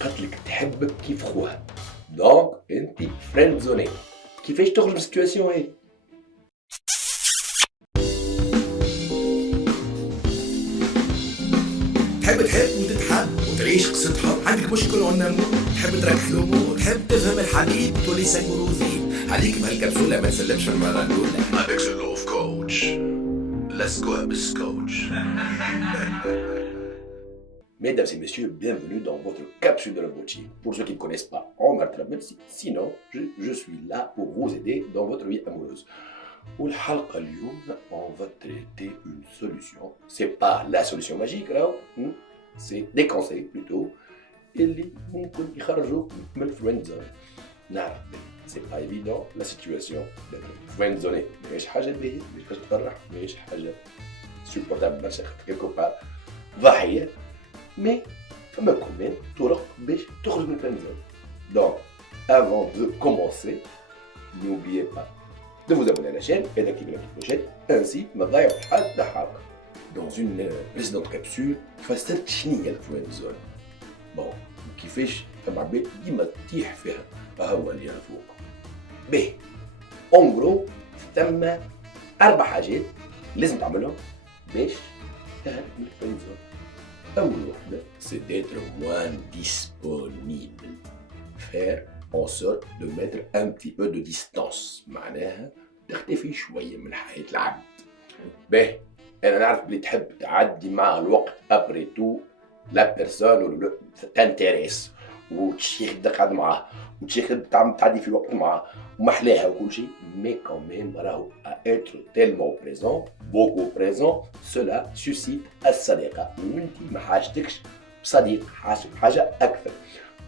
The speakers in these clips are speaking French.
قالت لك تحبك كيف خوها، دونك انت فريند زوني. كيفاش تخرج من السيتواسيون هاي؟ تحب تحب وتتحب وتعيش قصة حب، عندك مشكل ونمو، تحب تركح الأمور، تحب تفهم الحبيب تولي سنجروزي، عليك بهالكبسولة ما تسلمش المرة الأولى. Avec the love coach. Let's go Abyss coach. Mesdames et messieurs, bienvenue dans votre capsule de la coaching. Pour ceux qui ne connaissent pas Omar Trabelsi, sinon je suis là pour vous aider dans votre vie amoureuse. والحلقة اليوم on va traiter une solution. C'est pas la solution magique là, c'est des conseils plutôt اللي ممكن يخرجوك من الفريند زون. نعرف c'est pas évident la situation d'être friend zoné. ماهيش حاجة باهية، ماهيش تفرح، ماهيش حاجة supportable برشا quelque part ضحية. Mais فما كمان طرق باش تخرج من الفريند زون. Donc avant de commencer, n'oubliez pas de vous abonner à la chaîne et d'activer la petite clochette, ainsi ما تضيعوا حتى حلقة. Dans une précédente capsule فسرت شنو هي الفريند زون. بون كيفاش فما عباد ديما تطيح فيها هو اللي فوق. باهي اون جرو ثم 4 حاجات لازم تعملهم باش تهرب من الفريند زون. أول وحدة c'est d'être moins disponible. Faire en sorte de mettre un petit peu de distance. معناها تختفي شوية من حياة العبد. باهي أنا نعرف بلي تحب تعدي مع الوقت après tout la personne t'intéresse وتشيخ تقعد معاه وتشيخ تعدي في وقت معاه ومحلاها وكل شيء. Mais quand même راهو à être tellement présent, beaucoup présent, cela suscite الصداقة. وانتي ما حاجتكش بصديق، حاجتك بحاجة أكثر.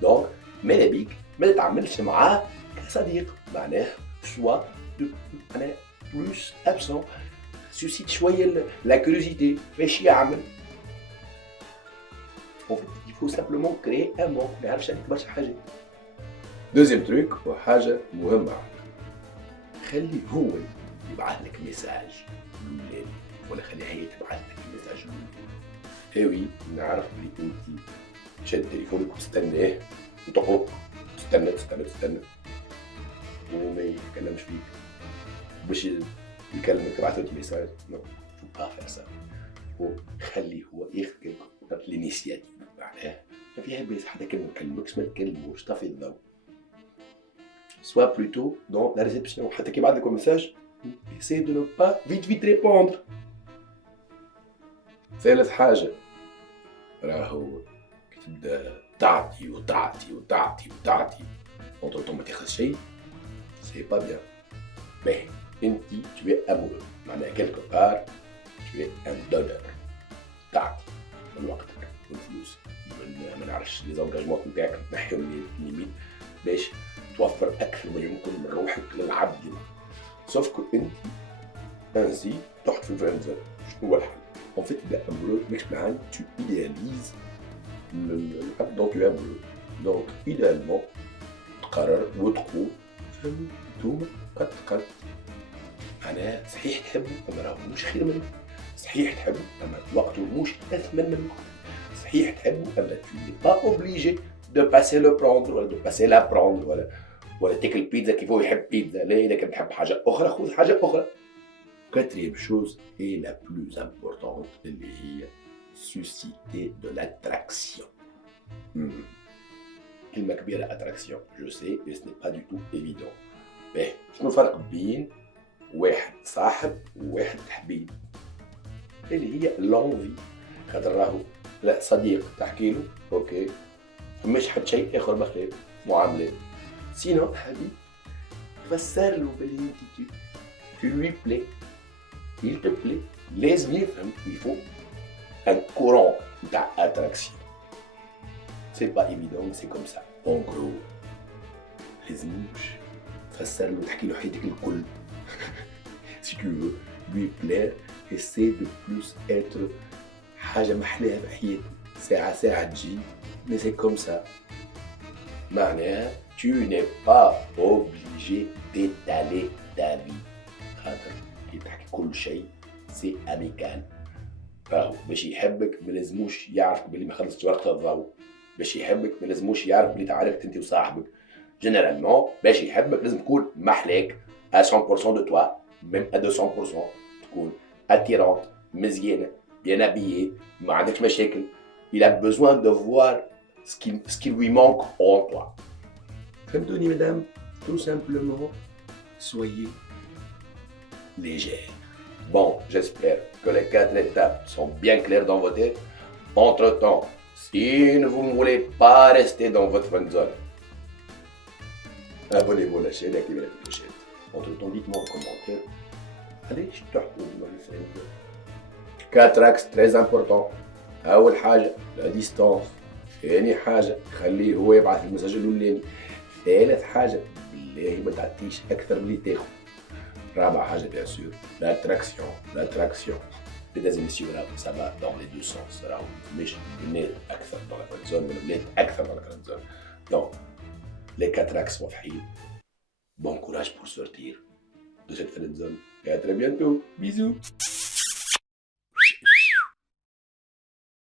donc ماذا بيك ما تتعاملش معاه كصديق، معناه soit معناه plus absent، suscite شوية la curiosité، فاش يعمل. En fait, il faut simplement créer un monde. ما يعرفش عليك برشا حاجات. Deuxième truc وحاجة مهمة، خلي هو يبعث لك ميساج لولاد ولا خليها هي تبعث لك ميساج لولاد. اي وي نعرف بلي انت تشد تليفونك وتستناه وتقرب تستنى وما يتكلمش فيك باش يكلمك تبعث له ميساج. نو فو با فير سا. وخليه هو ياخذ الانيسياتيف. معناها ما فيها باس حتى كان ما نكلمكش ما تكلموش طفي الضوء. soit plutôt dans la réception. حتى كي يبعث لك ميساج essaye de ne pas vite répondre. ثالث حاجة راهو كي تبدا تعطي entre temps ما تاخذ شيء c'est pas bien. باهي انت tu es amoureux، معناها quelque part tu es un donneur. تعطي من وقتك من فلوس من ما نعرفش لي زونجاجمون نتاعك تنحيهم ليميت باش توفر اكثر ما يمكن من روحك للعبد. سوف كو انت انسي تحط في الفريند زون. شنو هو الحل؟ en fait il est amoureux ماكش معاه tu idéalises العبد dont tu es amoureux. donc idéalement تقرر وتقول فهموا انتوما قد معناها صحيح تحبوا اما راهو مش خير منك، صحيح تحبوا اما وقته مش اثمن من وقتك، صحيح تحبوا اما tu n'es pas obligé de passer le prendre ولا de passer la prendre ولا تاكل بيتزا كيف هو يحب بيتزا. لا اذا كان تحب حاجه اخرى خذ حاجه اخرى. quatrième chose et la plus importante اللي هي susciter de l'attraction. كلمه كبيره attraction je sais et ce n'est pas du tout évident. باهي شنو الفرق بين واحد صاحب وواحد حبيب؟ اللي هي لونفي. خاطر راهو لا صديق تحكي له اوكي مش حد شيء اخر بخلاف معاملات. سينو حبيب فسر له بلي انت tu lui plais il te plaît لازم يفهم il faut un courant تاع attraction. c'est pas évident mais c'est comme ça en gros. لازموش تفسر له تحكي له حياتك الكل. si tu veux lui plaire essaie de plus être حاجة محلاها بحياته ساعة تجي mais c'est comme ça. معناها tu n'es pas obligé d'étaler ta vie. خاطر كي تحكي كل شيء سي اميكال. راهو باش يحبك ملازموش يعرف بلي ما خلصتش ورقة الضوء باش يحبك ما لازموش يعرف بلي تعاركت انت وصاحبك. جينيرالمون باش يحبك لازم تكون محلاك à 100% de toi, même à 200%. تكون attirante, مزيانة, bien habillée, ما عندكش مشاكل. Il a besoin de voir ce qui lui manque en toi. فهمتوني madame? Tout simplement, soyez légère. Bon, j'espère que les 4 étapes sont bien claires dans vos têtes. Entre-temps, si vous ne voulez pas rester dans votre friend zone, abonnez-vous à la chaîne et activez la clochette. Entre-temps, dites-moi en commentaire. Allez, je te retrouve dans le friend zone. 4 axes très importants. أول حاجة la distance. ثاني حاجة خليه هو يبعث المساج الأولاني. ثالث حاجة بالله ما تعطيش أكثر من اللي تاخذ. رابع حاجة bien sûr l'attraction. Mesdames et messieurs, là, ça va dans les deux sens. راهو مش بنات أكثر dans la friend zone, mais بنات أكثر dans la friend zone. Donc, les 4 axes واضحين. Bon courage pour sortir de cette friend zone. Et à très bientôt. Bisous.